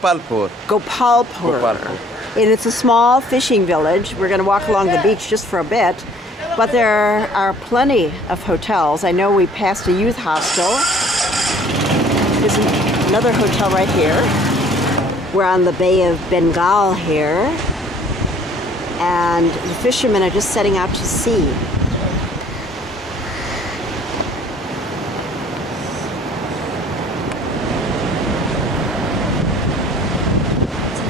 Gopalpur. Gopalpur. And it's a small fishing village. We're going to walk along the beach just for a bit, but there are plenty of hotels. I know we passed a youth hostel. There's another hotel right here. We're on the Bay of Bengal here, and the fishermen are just setting out to sea.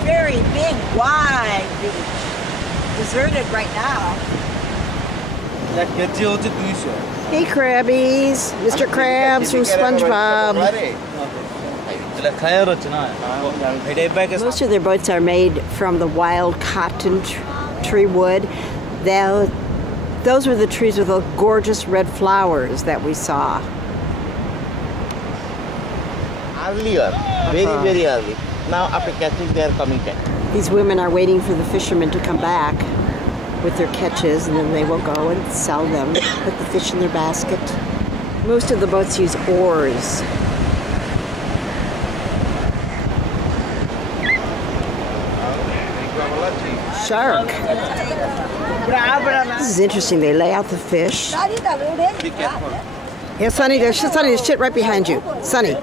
Very big, wide beach. Deserted right now. Hey, Crabbies. Mr. Krabs from SpongeBob. Most of their boats are made from the wild cotton tree wood. Those were the trees with the gorgeous red flowers that we saw. Earlier, very early. Now after catching, they are coming back. These women are waiting for the fishermen to come back with their catches, and then they will go and sell them, put the fish in their basket. Most of the boats use oars. Shark. This is interesting. They lay out the fish. Yeah, Sonny, there's shit right behind you. Sonny.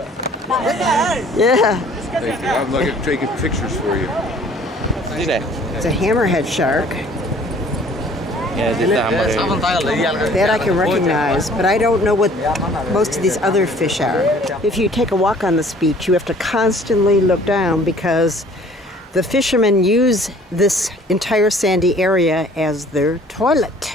Yeah. Thank you. I'm looking at taking pictures for you. It's a hammerhead shark. That I can recognize, but I don't know what most of these other fish are. If you take a walk on this beach, you have to constantly look down because the fishermen use this entire sandy area as their toilet.